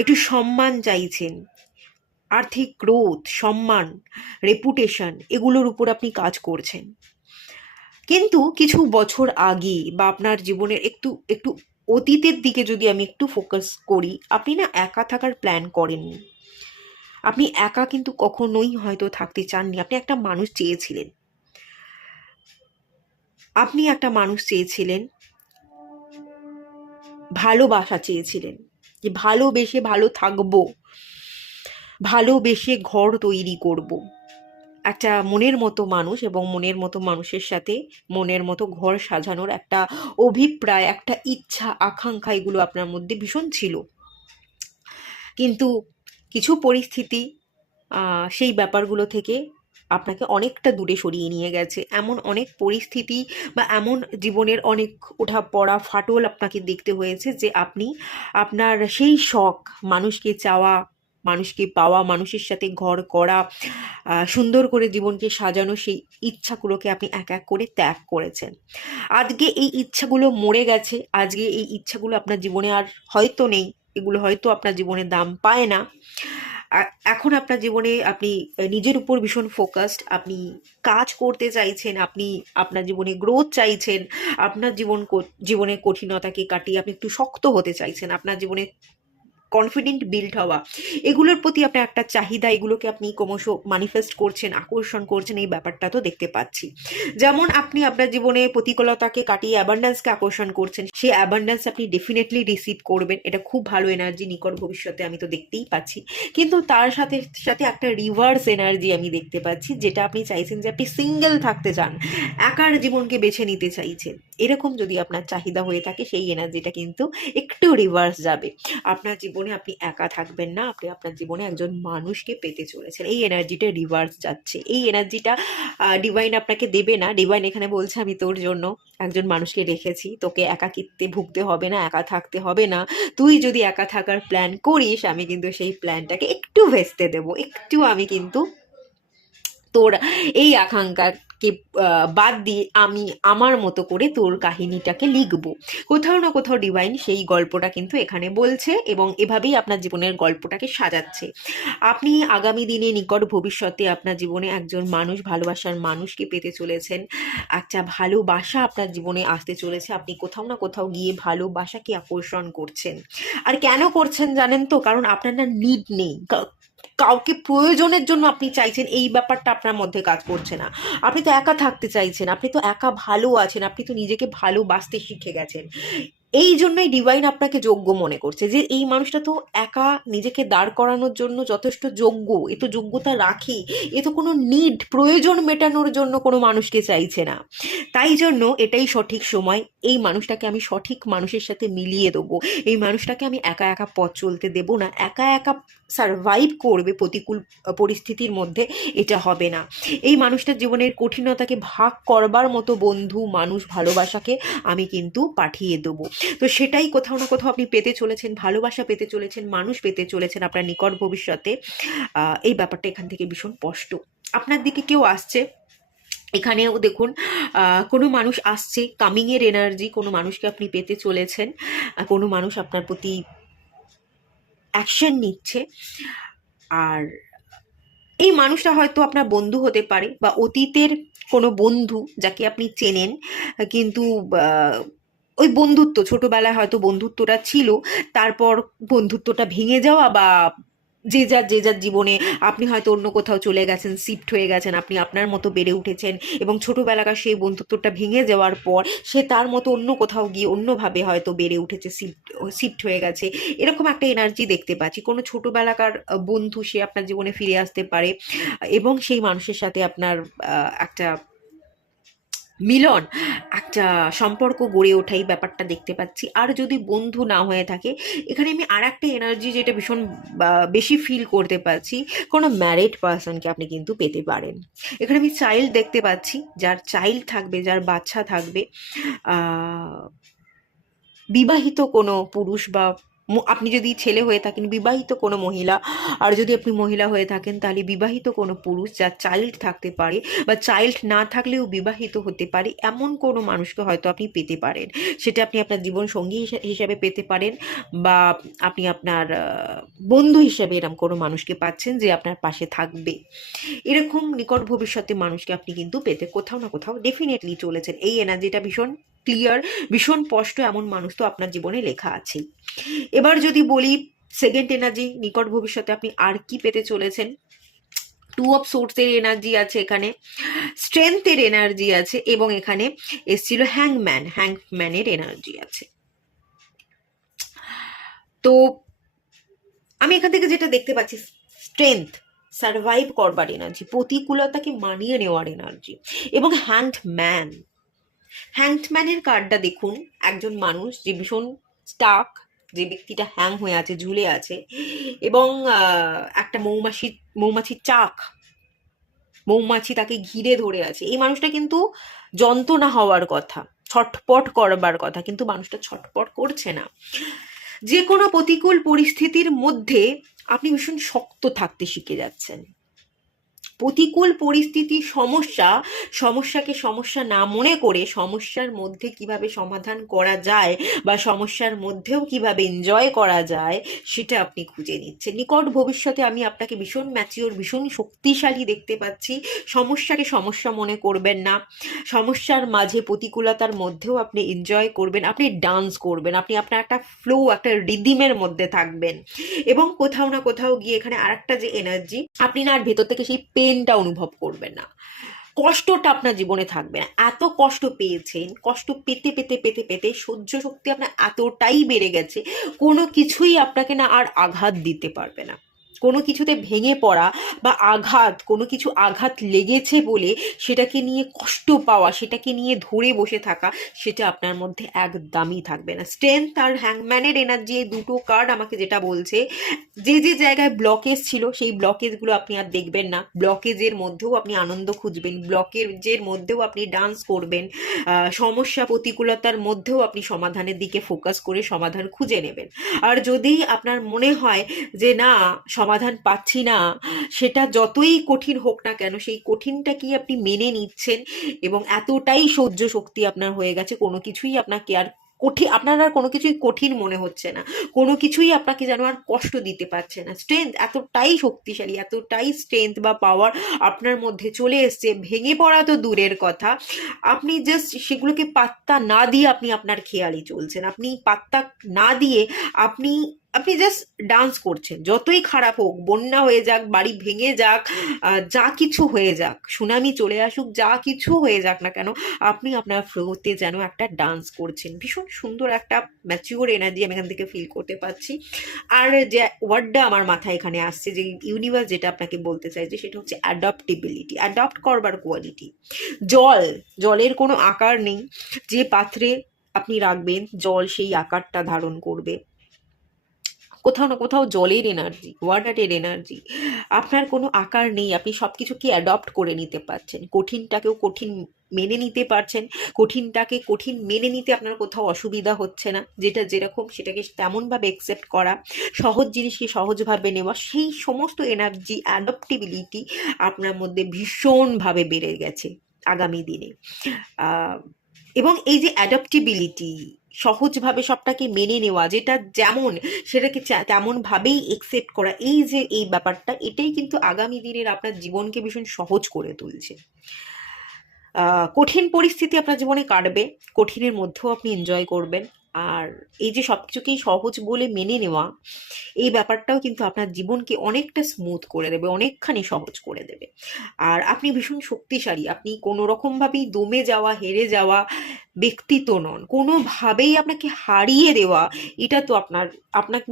একটু সম্মান চাইছেন, আর্থিক গ্রোথ, সম্মান, রেপুটেশন, এগুলোর উপর আপনি কাজ করছেন। কিন্তু কিছু বছর আগে বা আপনার জীবনের একটু একটু অতীতের দিকে যদি আমি একটু ফোকাস করি, আপনি না একা থাকার প্ল্যান করেননি। আপনি একা কিন্তু কখনোই হয়তো থাকতে চাননি। আপনি একটা মানুষ চেয়েছিলেন, ভালোবাসা চেয়েছিলেন, যে ভালোবেসে ভালো থাকবো, ভালোবেসে ঘর তৈরি করব, একটা মনের মতো মানুষ এবং মনের মতো মানুষের সাথে মনের মতো ঘর সাজানোর একটা অভিপ্রায়, একটা ইচ্ছা, আকাঙ্ক্ষা, এগুলো আপনার মধ্যে ভীষণ ছিল। কিন্তু কিছু পরিস্থিতি সেই ব্যাপারগুলো থেকে আপনাকে অনেকটা দূরে সরিয়ে নিয়ে গেছে। এমন অনেক পরিস্থিতি বা এমন জীবনের অনেক ওঠা পড়া ফাটল আপনাকে দেখতে হয়েছে, যে আপনি আপনার সেই শখ, মানুষকে চাওয়া, মানুষকে পাওয়া, মানুষের সাথে ঘর করা, সুন্দর করে জীবনকে সাজানো, সেই ইচ্ছাগুলোকে আপনি এক এক করে ত্যাগ করেছেন। আজকে এই ইচ্ছাগুলো মরে গেছে, আজকে এই ইচ্ছাগুলো আপনার জীবনে আর হয়তো নেই, এগুলো হয়তো আপনার জীবনে দাম পায় না। এখন আপনার জীবনে আপনি নিজের উপর ভীষণ ফোকাসড, আপনি কাজ করতে চাইছেন, আপনি আপনার জীবনে গ্রোথ চাইছেন, আপনার জীবনে কঠিনতাকে কাটিয়ে আপনি একটু শক্ত হতে চাইছেন, আপনার জীবনে কনফিডেন্ট বিল্ড হওয়া, এগুলোর প্রতি আপনার একটা চাহিদা, এগুলোকে আপনি ক্রমশ ম্যানিফেস্ট করছেন, আকর্ষণ করছেন, এই ব্যাপারটা তো দেখতে পাচ্ছি। যেমন আপনি আপনার জীবনে প্রতিকূলতাকে কাটিয়ে অ্যাবান্ডেন্সকে আকর্ষণ করছেন, সেই অ্যাবান্ডেন্স আপনি ডেফিনেটলি রিসিভ করবেন। এটা খুব ভালো এনার্জি নিকট ভবিষ্যতে আমি তো দেখতেই পাচ্ছি। কিন্তু তার সাথে সাথে একটা রিভার্স এনার্জি আমি দেখতে পাচ্ছি, যেটা আপনি চাইছেন যে আপনি সিঙ্গেল থাকতে চান, একার জীবনকে বেছে নিতে চাইছেন। এরকম যদি আপনার চাহিদা হয়ে থাকে, সেই এনার্জিটা কিন্তু একটু রিভার্স যাবে। আপনার জীবনে আপনি একা থাকবেন না, আপনি আপনার জীবনে একজন মানুষকে পেতে চলেছেন। এই এনার্জিটা রিভার্স যাচ্ছে, এই এনার্জিটা ডিভাইন আপনাকে দেবে না। ডিভাইন এখানে বলছে আমি তোর জন্য একজন মানুষকে রেখেছি, তোকে একাকিত্বে ভুগতে হবে না, একা থাকতে হবে না। তুই যদি একা থাকার প্ল্যান করিস, আমি কিন্তু সেই প্ল্যানটাকে একটু ভেস্তে দেবো, একটু আমি কিন্তু তোর এই আকাঙ্ক্ষাকে বাদ দিয়ে আমি আমার মতো করে তোর কাহিনীটাকে লিখবো। কোথাও না কোথাও ডিভাইন সেই গল্পটা কিন্তু এখানে বলছে, এবং এভাবেই আপনার জীবনের গল্পটাকে সাজাচ্ছে। আপনি আগামী দিনে নিকট ভবিষ্যতে আপনার জীবনে একজন মানুষ, ভালোবাসার মানুষকে পেতে চলেছেন। একটা ভালোবাসা আপনার জীবনে আসতে চলেছে। আপনি কোথাও না কোথাও গিয়ে ভালোবাসাকে আকর্ষণ করছেন। আর কেন করছেন জানেন তো? কারণ আপনার না নিড নেই, কাউকে প্রয়োজনের জন্য আপনি চাইছেন, এই ব্যাপারটা আপনার মধ্যে কাজ করছে না। আপনি তো একা থাকতে চাইছেন, আপনি তো একা ভালো আছেন, আপনি তো নিজেকে ভালোবাসতে শিখে গেছেন। এই জন্যই ডিভাইন আপনাকে যোগ্য মনে করছে, যে এই মানুষটা তো একা নিজেকে দাঁড় করানোর জন্য যথেষ্ট যোগ্য, এ তো যোগ্যতা রাখে, এ তো কোনো নিড, প্রয়োজন মেটানোর জন্য কোনো মানুষকে চাইছে না। তাই জন্য এটাই সঠিক সময়, এই মানুষটাকে আমি সঠিক মানুষের সাথে মিলিয়ে দেবো। এই মানুষটাকে আমি একা একা পথ চলতে দেবো না, একা একা সারভাইভ করবে প্রতিকূল পরিস্থিতির মধ্যে, এটা হবে না। এই মানুষটার জীবনের কঠিনতাকে ভাগ করবার মতো বন্ধু, মানুষ, ভালোবাসাকে আমি কিন্তু পাঠিয়ে দেবো। তো সেটাই কোথাও না কোথাও আপনি পেতে চলেছেন, ভালোবাসা পেতে চলেছেন, মানুষ পেতে চলেছেন আপনার নিকট ভবিষ্যতে। এই ব্যাপারটা এখান থেকে ভীষণ স্পষ্ট। আপনার দিকে কেউ আসছে, এখানেও দেখুন কোনো মানুষ আসছে, কামিংয়ের এনার্জি, কোনো মানুষকে আপনি পেতে চলেছেন, কোনো মানুষ আপনার প্রতি অ্যাকশন নিচ্ছে। আর এই মানুষটা হয়তো আপনার বন্ধু হতে পারে, বা অতীতের কোনো বন্ধু যাকে আপনি চেনেন, কিন্তু ওই বন্ধুত্ব, ছোটবেলায় হয়তো বন্ধুত্বটা ছিল, তারপর বন্ধুত্বটা ভেঙে যাওয়া, বা যে যার জীবনে আপনি হয়তো অন্য কোথাও চলে গেছেন, শিফট হয়ে গেছেন, আপনি আপনার মতো বেড়ে উঠেছেন, এবং ছোটবেলাকার সেই বন্ধুত্বটা ভেঙে যাওয়ার পর সে তার মতো অন্য কোথাও গিয়ে অন্যভাবে হয়তো বেড়ে উঠেছে, শিফট হয়ে গেছে। এরকম একটা এনার্জি দেখতে পাচ্ছি। কোনো ছোটবেলাকার বন্ধু সে আপনার জীবনে ফিরে আসতে পারে, এবং সেই মানুষের সাথে আপনার একটা মিলন, একটা সম্পর্ক গড়ে ওঠা, এই ব্যাপারটা দেখতে পাচ্ছি। আর যদি বন্ধু না হয়ে থাকে, এখানে আমি আর একটা এনার্জি যেটা ভীষণ বেশি ফিল করতে পারছি, কোনো ম্যারিড পার্সনকে আপনি কিন্তু পেতে পারেন। এখানে আমি চাইল্ড দেখতে পাচ্ছি, যার চাইল্ড থাকবে, যার বাচ্চা থাকবে, বিবাহিত কোনো পুরুষ, বা আপনি যদি ছেলে হয়ে থাকেন বিবাহিত কোনো মহিলা, আর যদি আপনি মহিলা হয়ে থাকেন তাহলে বিবাহিত কোনো পুরুষ যার চাইল্ড থাকতে পারে, বা চাইল্ড না থাকলেও বিবাহিত হতে পারে, এমন কোনো মানুষকে হয়তো আপনি পেতে পারেন। সেটা আপনি আপনার জীবন সঙ্গী হিসাবে পেতে পারেন, বা আপনি আপনার বন্ধু হিসাবে এরকম কোনো মানুষকে পাচ্ছেন যে আপনার পাশে থাকবে। এরকম নিকট ভবিষ্যতে মানুষকে আপনি কিন্তু পেতে কোথাও না কোথাও ডেফিনেটলি চলেছেন। এই এনার্জিটা ভীষণ ক্লিয়ার, ভীষণ স্পষ্ট, এমন মানুষ তো আপনার জীবনে লেখা আছেই। এবার যদি বলি সেকেন্ড এনার্জি, নিকট ভবিষ্যতে আপনি আর কি পেতে চলেছেন। টু অফ সোর্সের এনার্জি আছে এখানে, স্ট্রেংথের এনার্জি আছে, এবং এখানে এসেছিল হ্যাংম্যানের এনার্জি আছে। তো আমি এখান থেকে যেটা দেখতে পাচ্ছি, স্ট্রেংথ, সারভাইভ করবার এনার্জি, প্রতিকূলতাকে মানিয়ে নেওয়ার এনার্জি, এবং হ্যাংম্যানের কার্ডটা দেখুন। একজন মানুষ যে ভীষণ স্টাক, যে ব্যক্তিটা হ্যাং হয়ে আছে, ঝুলে আছে, এবং একটা মৌমাছির চাক, মৌমাছি তাকে ঘিরে ধরে আছে। এই মানুষটা কিন্তু যন্ত্রণা হওয়ার কথা, ছটপট করবার কথা, কিন্তু মানুষটা ছটপট করছে না। যে কোনো প্রতিকূল পরিস্থিতির মধ্যে আপনি ভীষণ শক্ত থাকতে শিখে যাচ্ছেন। প্রতিকূল পরিস্থিতি, সমস্যাকে সমস্যা না মনে করে সমস্যার মধ্যে কিভাবে সমাধান করা যায়, বা সমস্যার মধ্যেও কিভাবে এনজয় করা যায়, সেটা আপনি খুঁজে নিচ্ছেন। নিকট ভবিষ্যতে আমি আপনাকে ভীষণ ম্যাচিওর, ভীষণ শক্তিশালী দেখতে পাচ্ছি। সমস্যাকে সমস্যা মনে করবেন না, সমস্যার মাঝে, প্রতিকূলতার মধ্যেও আপনি এনজয় করবেন, আপনি ডান্স করবেন, আপনি আপনার একটা ফ্লো, একটা রিদিমের মধ্যে থাকবেন। এবং কোথাও না কোথাও গিয়ে এখানে আরেকটা যে এনার্জি, আপনি না আর ভেতর থেকে সেই পেনটা অনুভব করবেন না, কষ্টটা আপনার জীবনে থাকবে না। এত কষ্ট পেয়েছেন, কষ্ট পেতে পেতে পেতে পেতে সহ্য শক্তি আপনার এতটাই বেড়ে গেছে, কোনো কিছুই আপনাকে না আর আঘাত দিতে পারবে না। কোনো কিছুতে ভেঙে পড়া বা আঘাত, কোনো কিছু আঘাত লেগেছে বলে সেটাকে নিয়ে কষ্ট পাওয়া, সেটাকে নিয়ে ধরে বসে থাকা, সেটা আপনার মধ্যে একদমই থাকবে না। স্ট্রেংথ আর হ্যাংম্যানের এনার্জি, এই দুটো কার্ড আমাকে যেটা বলছে, যে যে জায়গায় ব্লকেজ ছিল সেই ব্লকেজগুলো আপনি আর দেখবেন না। ব্লকেজের মধ্যেও আপনি আনন্দ খুঁজবেন, ব্লকেজের মধ্যেও আপনি ডান্স করবেন, সমস্যা প্রতিকূলতার মধ্যেও আপনি সমাধানের দিকে ফোকাস করে সমাধান খুঁজে নেবেন। আর যদি আপনার মনে হয় যে না, সমাধান পাচ্ছি না, সেটা যতই কঠিন হোক না কেন, সেই কঠিনটাকেই আপনি মেনে নিচ্ছেন এবং এতটাই সহ্য শক্তি আপনার হয়ে গেছে, কোনো কিছুই আপনাকে আর কঠিন, আপনার আর কোনো কিছুই কঠিন মনে হচ্ছে না, কোনো কিছুই আপনাকে যেন আর কষ্ট দিতে পারছে না। স্ট্রেংথ এতটাই শক্তিশালী, এতটাই স্ট্রেংথ বা পাওয়ার আপনার মধ্যে চলে এসছে, ভেঙে পড়া তো দূরের কথা, আপনি জাস্ট সেগুলোকে পাত্তা না দিয়ে আপনি আপনার খেয়ালই চলছেন, আপনি পাত্তা না দিয়ে আপনি আপনি জাস্ট ডান্স করছেন। যতই খারাপ হোক, বন্যা হয়ে যাক, বাড়ি ভেঙে যাক, যা কিছু হয়ে যাক, সুনামি চলে আসুক, যা কিছু হয়ে যাক না কেন, আপনি আপনার ফ্লোতে যেন একটা ডান্স করছেন। ভীষণ সুন্দর একটা ম্যাচিওর এনার্জি আমি এখান থেকে ফিল করতে পারছি। আর যে ওয়ার্ডটা আমার মাথায় এখানে আসছে, যে ইউনিভার্স যেটা আপনাকে বলতে চাইছে, সেটা হচ্ছে অ্যাডাপ্টেবিলিটি, অ্যাডাপ্ট করবার কোয়ালিটি। জলের কোনো আকার নেই, যে পাত্রে আপনি রাখবেন জল সেই আকারটা ধারণ করবে। কোথাও না কোথাও জলের এনার্জি, ওয়াটারের এনার্জি, আপনার কোনো আকার নেই, আপনি সব কিছুকে অ্যাডপ্ট করে নিতে পারছেন, কঠিনটাকেও কঠিন মেনে নিতে পারছেন, কঠিনটাকে কঠিন মেনে নিতে আপনার কোথাও অসুবিধা হচ্ছে না, যেটা যেরকম সেটাকে তেমনভাবে অ্যাকসেপ্ট করা, সহজ জিনিসকে সহজভাবে নেওয়া, সেই সমস্ত এনার্জি, অ্যাডপ্টেবিলিটি আপনার মধ্যে ভীষণভাবে বেড়ে গেছে আগামী দিনে। এবং এই যে অ্যাডাপ্টেবিলিটি, সহজভাবে সবটাকে মেনে নেওয়া, যেটা যেমন সেটাকে তেমনভাবেই একসেপ্ট করা, এই যে এই ব্যাপারটা, এটাই কিন্তু আগামী দিনের আপনার জীবনকে ভীষণ সহজ করে তুলছে। কঠিন পরিস্থিতি আপনার জীবনে কাটবে, কঠিনের মধ্যেও আপনি এনজয় করবেন। আর এই যে সব কিছুকেই সহজ বলে মেনে নেওয়া, এই ব্যাপারটাও কিন্তু আপনার জীবনকে অনেকটা স্মুথ করে দেবে, অনেকখানি সহজ করে দেবে। আর আপনি ভীষণ শক্তিশালী, আপনি কোনো রকমভাবেই দমে যাওয়া, হেরে যাওয়া ব্যক্তিত্ব নন, কোনোভাবেই আপনাকে হারিয়ে দেওয়া, এটা তো আপনার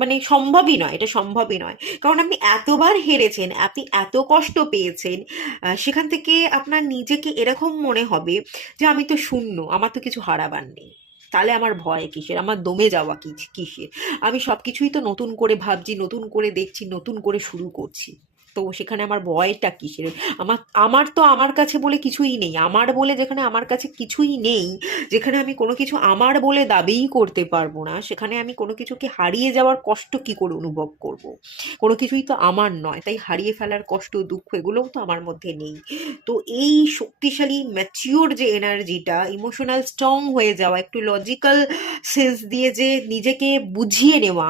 মানে সম্ভবই নয়, এটা সম্ভবই নয়। কারণ আপনি এতবার হেরেছেন, আপনি এত কষ্ট পেয়েছেন, সেখান থেকে আপনার নিজেকে এরকম মনে হবে যে আমি তো শূন্য, আমার তো কিছু হারাবার নেই, তাহলে আমার ভয় কিসের, আমার দমে যাওয়া কিসের, আমি সব কিছুই তো নতুন করে ভাবছি, নতুন করে দেখছি, নতুন করে শুরু করছি, তো সেখানে আমার ভয়টা কিসের? আমার আমার তো আমার কাছে বলে কিছুই নেই, আমার বলে যেখানে আমার কাছে কিছুই নেই, যেখানে আমি কোনো কিছু আমার বলে দাবিই করতে পারবো না, সেখানে আমি কোনো কিছুকে হারিয়ে যাওয়ার কষ্ট কি করে অনুভব করব? কোনো কিছুই তো আমার নয়, তাই হারিয়ে ফেলার কষ্ট, দুঃখ, এগুলোও তো আমার মধ্যে নেই। তো এই শক্তিশালী ম্যাচিওর যে এনার্জিটা, ইমোশনাল স্ট্রং হয়ে যাওয়া, একটু লজিক্যাল সেন্স দিয়ে যে নিজেকে বুঝিয়ে নেওয়া,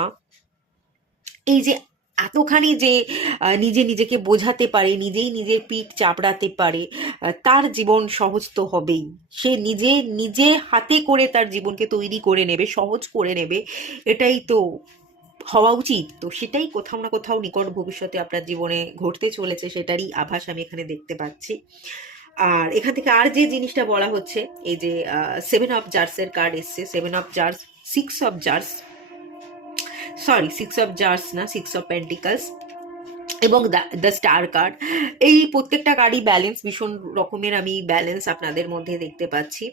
এই যে এতখানি যে নিজেকে বোঝাতে পারে, নিজেই নিজের পিঠ চাপড়াতে পারে, তার জীবন সহজ তো হবেই। সে নিজে হাতে করে তার জীবনকে তৈরি করে নেবে, সহজ করে নেবে, এটাই তো হওয়া উচিত। তো সেটাই কোথাও না কোথাও নিকট ভবিষ্যতে আপনার জীবনে ঘটতে চলেছে, সেটারই আভাস আমি এখানে দেখতে পাচ্ছি। আর এখান থেকে আর যে জিনিসটা বলা হচ্ছে, এই যে 7 অফ জার্সের কার্ড এসছে, 7 of jars, 6 of jars, sorry 6 of jars না, 6 অফ পেন্টিকলস এবং দ্য স্টার কার্ড। এই প্রত্যেকটা কার্ডই ব্যালেন্স, ভীষণ রকমের আমি ব্যালেন্স আপনাদের মধ্যে দেখতে পাচ্ছি।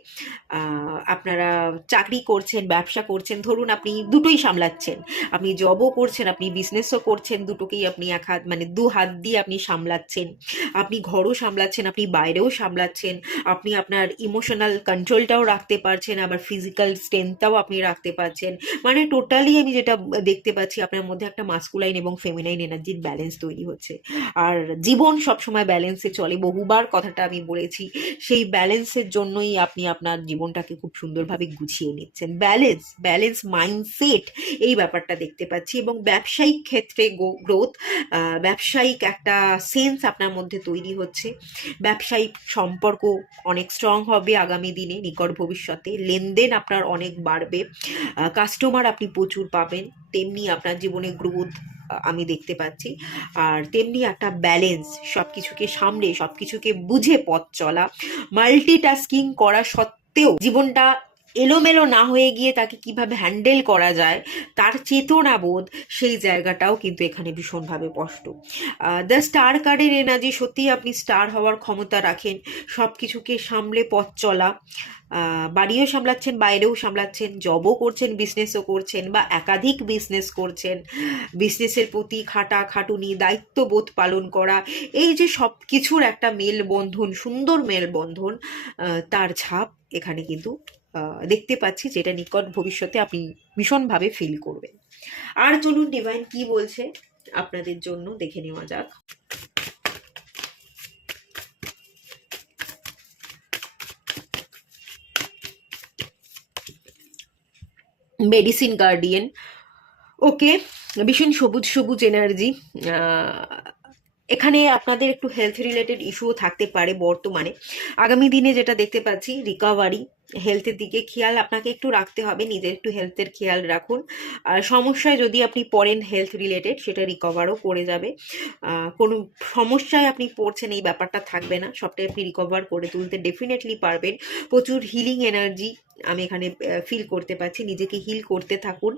আপনারা চাকরি করছেন, ব্যবসা করছেন, ধরুন আপনি দুটোই সামলাচ্ছেন, আপনি জবও করছেন, আপনি বিজনেসও করছেন, দুটোকেই আপনি এক হাত মানে দু হাত দিয়ে আপনি সামলাচ্ছেন, আপনি ঘরও সামলাচ্ছেন, আপনি বাইরেও সামলাচ্ছেন, আপনি আপনার ইমোশনাল কন্ট্রোলটাও রাখতে পারছেন, আবার ফিজিক্যাল স্ট্রেংথটাও আপনি রাখতে পারছেন। মানে টোটালি আমি যেটা দেখতে পাচ্ছি, আপনার মধ্যে একটা মাস্কুলাইন এবং ফেমিনাইন এনার্জির ব্যালেন্স তৈরি হচ্ছে। আর জীবন সবসময় ব্যালেন্সে চলে, বহুবার কথাটা আমি বলেছি, সেই ব্যালেন্সের জন্যই আপনি আপনার জীবনটাকে খুব সুন্দরভাবে গুছিয়ে নিচ্ছেন। ব্যালেন্স মাইন্ডসেট, এই ব্যাপারটা দেখতে পাচ্ছি। এবং ব্যবসায়িক ক্ষেত্রে গ্রোথ, ব্যবসায়িক একটা সেন্স আপনার মধ্যে তৈরি হচ্ছে, ব্যবসায়িক সম্পর্ক অনেক স্ট্রং হবে আগামী দিনে, নিকট ভবিষ্যতে লেনদেন আপনার অনেক বাড়বে, কাস্টমার আপনি প্রচুর পাবেন, তেমনি আপনার জীবনে গ্রোথ আমি দেখতে পাচ্ছি। আর তেমনি একটা ব্যালেন্স, সব কিছুকে সামলে, সব কিছুকে বুঝে পথ চলা, মাল্টিটাস্কিং করা সত্ত্বেও জীবনটা এলোমেলো না হয়ে গিয়ে তাকে কিভাবে হ্যান্ডেল করা যায়, তার চেতনাবোধ, সেই জায়গাটাও কিন্তু এখানে ভীষণভাবে স্পষ্ট। দ্য স্টার কার্ডের এনার্জি, সত্যিই আপনি স্টার হওয়ার ক্ষমতা রাখেন, সব কিছুকে সামলে পথ চলা, বাড়িও সামলাচ্ছেন, বাইরেও সামলাচ্ছেন, জবও করছেন, বিজনেসও করছেন, বা একাধিক বিজনেস করছেন, বিজনেসের প্রতি খাটাখাটুনি, দায়িত্ববোধ পালন করা, এই যে সব কিছুর একটা মেলবন্ধন, সুন্দর মেলবন্ধন, তার ছাপ এখানে কিন্তু দেখতে পাচ্ছি, যেটা নিকট ভবিষ্যতে আপনি ভীষণভাবে ফিল করবেন। আর চলুন ডিভাইন কি বলছে আপনাদের জন্য দেখে নেওয়া যাক। মেডিসিন গার্ডিয়ান, ওকে, ভীষণ সবুজ সবুজ এনার্জি। এখানে আপনাদের একটু হেলথ রিলেটেড ইস্যুও থাকতে পারে বর্তমানে। আগামী দিনে যেটা দেখতে পাচ্ছি, রিকভারি, হেলথের দিকে খেয়াল আপনাকে একটু রাখতে হবে, নিজের একটু হেলথের খেয়াল রাখুন। আর সমস্যায় যদি আপনি পড়েন হেলথ রিলেটেড, সেটা রিকভারও করে যাবে। কোনো সমস্যায় আপনি পড়ছেন এই ব্যাপারটা থাকবে না, সবটাই আপনি রিকভার করে তুলতে ডেফিনেটলি পারবেন। প্রচুর হিলিং এনার্জি আমি এখানে ফিল করতে পারছি, নিজেকে হিল করতে থাকুন।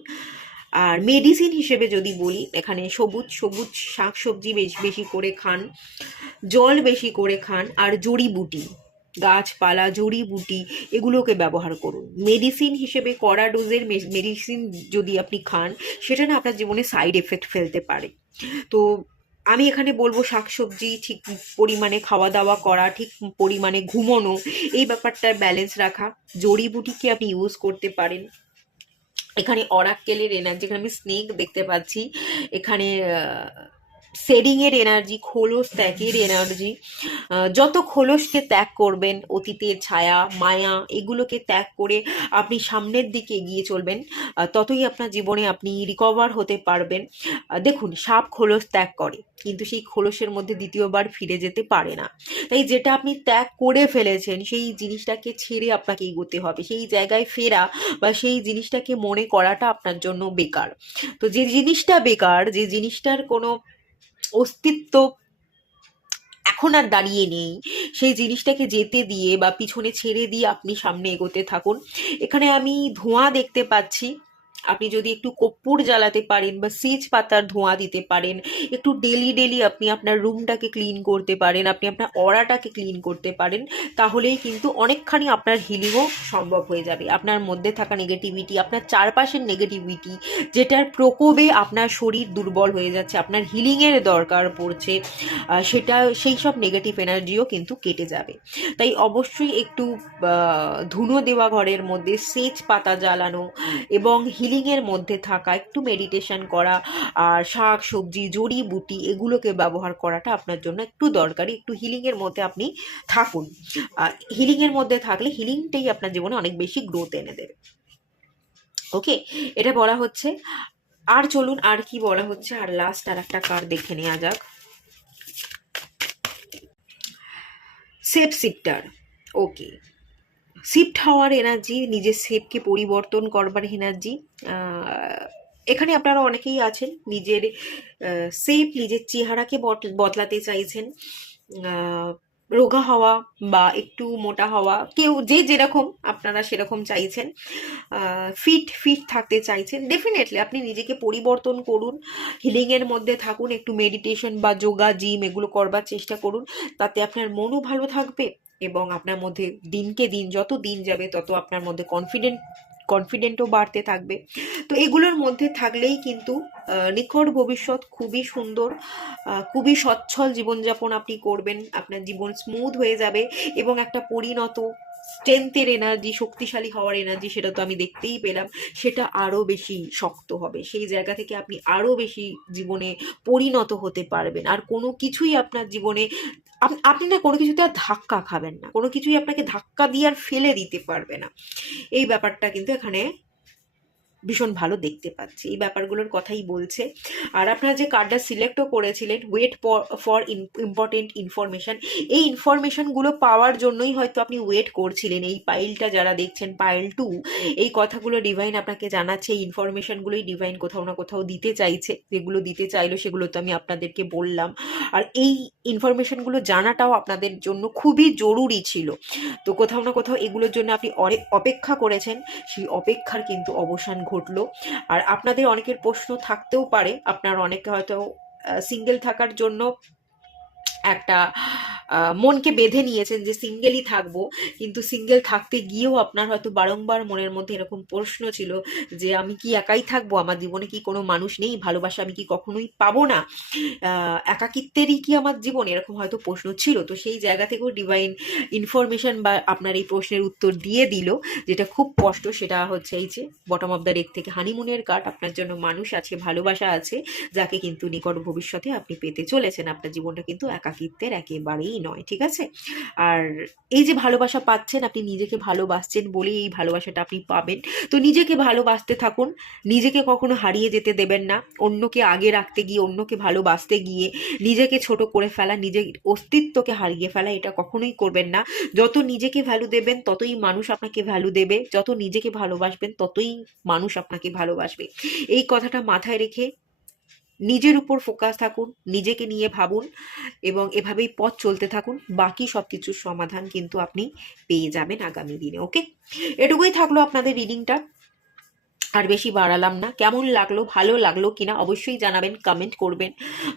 আর মেডিসিন হিসেবে যদি বলি, এখানে সবুজ সবুজ শাকসবজি বেশি বেশি করে খান, জল বেশি করে খান, আর জড়িবুটি, গাছপালা, জড়িবুটি, এগুলোকে ব্যবহার করুন। মেডিসিন হিসেবে কড়া ডোজের মেডিসিন যদি আপনি খান, সেটা না আপনার জীবনে সাইড এফেক্ট ফেলতে পারে। তো আমি এখানে বলবো শাকসবজি ঠিক পরিমাণে খাওয়া দাওয়া করা, ঠিক পরিমাণে ঘুমোনো, এই ব্যাপারটার ব্যালেন্স রাখা। জড়িবুটিকে আপনি ইউজ করতে পারেন। এখানে অরাক্কেলের এনার্জি, এখানে আমি স্নেক দেখতে পাচ্ছি, এখানে সেডিং এর এনার্জি, খোলস ত্যাগের এনার্জি। যত খোলসকে ত্যাগ করবেন, অতীতের ছায়া, মায়া, এগুলোকে ত্যাগ করে আপনি সামনের দিকে এগিয়ে চলবেন, ততই আপনার জীবনে আপনি রিকভার হতে পারবেন। দেখুন, সাপ খোলস ত্যাগ করে, কিন্তু সেই খোলসের মধ্যে দ্বিতীয়বার ফিরে যেতে পারে না। তাই যেটা আপনি ত্যাগ করে ফেলেছেন, সেই জিনিসটাকে ছেড়ে আপনাকে এগোতে হবে। সেই জায়গায় ফেরা বা সেই জিনিসটাকে মনে করাটা আপনার জন্য বেকার। তো যে জিনিসটা বেকার, যে জিনিসটার কোনো অস্তিত্ব এখন আর দাঁড়িয়ে নেই, সেই জিনিসটাকে যেতে দিয়ে বা পিছনে ছেড়ে দিয়ে আপনি সামনে এগোতে থাকুন। এখানে আমি ধোঁয়া দেখতে পাচ্ছি, আপনি যদি একটু কর্পূর জ্বালাতে পারেন বা সেজ পাতার ধোঁয়া দিতে পারেন, একটু ডেলি ডেলি আপনি আপনার রুমটাকে ক্লিন করতে পারেন, আপনি আপনার অরাটাকে ক্লিন করতে পারেন, তাহলেই কিন্তু অনেকখানি আপনার হিলিংও সম্ভব হয়ে যাবে। আপনার মধ্যে থাকা নেগেটিভিটি, আপনার চারপাশের নেগেটিভিটি, যেটার প্রকোপে আপনার শরীর দুর্বল হয়ে যাচ্ছে, আপনার হিলিংয়ের দরকার পড়ছে, সেটা, সেই সব নেগেটিভ এনার্জিও কিন্তু কেটে যাবে। তাই অবশ্যই একটু ধুনো দেওয়া ঘরের মধ্যে সেজ পাতা জ্বালানো এবং হিলিংয়ের মধ্যে থাকা, একটু মেডিটেশন করা, আর শাক সবজি, জড়িবুটি, এগুলোকে ব্যবহার করাটা আপনার জন্য একটু দরকারি। একটু হিলিংয়ের মধ্যে আপনি থাকুন, হিলিংয়ের মধ্যে থাকলে হিলিংটাই আপনার জীবনে অনেক বেশি গ্রোথ এনে দেবে। ওকে, এটা বলা হচ্ছে। আর চলুন আর কি বলা হচ্ছে, আর লাস্ট আর একটা কার্ড দেখে নেওয়া যাক। সেফ শিফটার, ওকে, শিফট হওয়ার এনার্জি, নিজের শেপকে পরিবর্তন করবার এনার্জি। এখানে আপনারা অনেকেই আছেন, নিজের শেপ, নিজের চেহারাকে বদলাতে চাইছেন, রোগা হওয়া বা একটু মোটা হওয়া, কেউ যে যেরকম, আপনারা সেরকম চাইছেন, ফিট ফিট থাকতে চাইছেন। ডেফিনেটলি আপনি নিজেকে পরিবর্তন করুন, হিলিংয়ের মধ্যে থাকুন, একটু মেডিটেশন বা যোগা, জিম, এগুলো করবার চেষ্টা করুন, তাতে আপনার মনও ভালো থাকবে এবং আপনার মধ্যে দিনকে দিন, যত দিন যাবে তত আপনার মধ্যে কনফিডেন্টও বাড়তে থাকবে। তো এগুলোর মধ্যে থাকলেই কিন্তু নিকট ভবিষ্যৎ খুবই সুন্দর, খুবই সচ্ছল জীবনযাপন আপনি করবেন, আপনার জীবন স্মুথ হয়ে যাবে এবং একটা পরিণত স্ট্রেংথের এনার্জি, শক্তিশালী হওয়ার এনার্জি, সেটা তো আমি দেখতেই পেলাম, সেটা আরও বেশি শক্ত হবে। সেই জায়গা থেকে আপনি আরও বেশি জীবনে পরিণত হতে পারবেন। আর কোনো কিছুই আপনার জীবনে আপনি না কোনো কিছুতে আর ধাক্কা খাবেন না, কোনো কিছুই আপনাকে ধাক্কা দিয়ে আর ফেলে দিতে পারবে না। এই ব্যাপারটা কিন্তু এখানে ভীষণ ভালো দেখতে পাচ্ছি, এই ব্যাপারগুলোর কথাই বলছে। আর আপনারা যে কার্ডটা সিলেক্টও করেছিলেন, ওয়েট ফর ইম্পর্টেন্ট ইনফরমেশন, এই ইনফরমেশনগুলো পাওয়ার জন্যই হয়তো আপনি ওয়েট করছিলেন। এই পাইলটা যারা দেখছেন, পাইল 2, এই কথাগুলো ডিভাইন আপনাকে জানাচ্ছে, এই ইনফরমেশনগুলোই ডিভাইন কোথাও না কোথাও দিতে চাইছে। যেগুলো দিতে চাইলো সেগুলো তো আমি আপনাদেরকে বললাম। আর এই ইনফরমেশনগুলো জানাটাও আপনাদের জন্য খুবই জরুরি ছিল। তো কোথাও না কোথাও এগুলোর জন্য আপনি অনেক অপেক্ষা করেছেন, সেই অপেক্ষার কিন্তু অবসান ঘটলো। আর আপনাদের অনেকের প্রশ্ন থাকতেও পারে, আপনার অনেকে হয়তো সিঙ্গেল থাকার জন্য একটা মনকে বেঁধে নিয়েছেন যে সিঙ্গেলই থাকবো, কিন্তু সিঙ্গেল থাকতে গিয়েও আপনার হয়তো বারংবার মনের মধ্যে এরকম প্রশ্ন ছিল যে আমি কি একাই থাকবো, আমার জীবনে কি কোনো মানুষ নেই, ভালোবাসা আমি কি কখনোই পাবো না, একাকিত্বেরই কি আমার জীবন, এরকম হয়তো প্রশ্ন ছিল। তো সেই জায়গা থেকেও ডিভাইন ইনফরমেশন বা আপনার এই প্রশ্নের উত্তর দিয়ে দিল। যেটা খুব কষ্ট সেটা হচ্ছে এই যে বটম অফ দ্য ডেক থেকে হানিমুনের কার্ড, আপনার জন্য মানুষ আছে, ভালোবাসা আছে, যাকে কিন্তু নিকট ভবিষ্যতে আপনি পেতে চলেছেন। আপনার জীবনটা কিন্তু একাকিত্বের একেবারেই নয়, ঠিক আছে? আর এই যে ভালোবাসা পাচ্ছেন, আপনি নিজেকে ভালোবাসছেন বলেই এই ভালোবাসাটা আপনি পাবেন। তো নিজেকে ভালোবাসতে থাকুন, নিজেকে কখনো হারিয়ে যেতে দেবেন না। অন্যকে আগে রাখতে গিয়ে, অন্যকে ভালোবাসতে গিয়ে নিজেকে ছোট করে ফেলা, নিজের অস্তিত্বকে হারিয়ে ফেলা, এটা কখনোই করবেন না। যত নিজেকে ভ্যালু দেবেন ততই মানুষ আপনাকে ভ্যালু দেবে, যত নিজেকে ভালোবাসবেন ততই মানুষ আপনাকে ভালোবাসবে। এই কথাটা মাথায় রেখে নিজের উপর ফোকাস থাকুন, নিজেকে নিয়ে ভাবুন এবং এভাবেই পথ চলতে থাকুন। বাকি সব কিছুর সমাধান কিন্তু আপনি পেয়ে যাবেন আগামী দিনে। ওকে, এটুকুই থাকলো আপনাদের রিডিংটা, আর বেশি বাড়ালাম না। কেমন লাগলো, ভালো লাগলো কিনা অবশ্যই জানাবেন, কমেন্ট করবেন।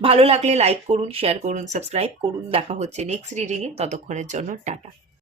ভালো লাগলে লাইক করুন, শেয়ার করুন, সাবস্ক্রাইব করুন। দেখা হচ্ছে নেক্সট রিডিংয়ে, ততক্ষণের জন্য টাটা।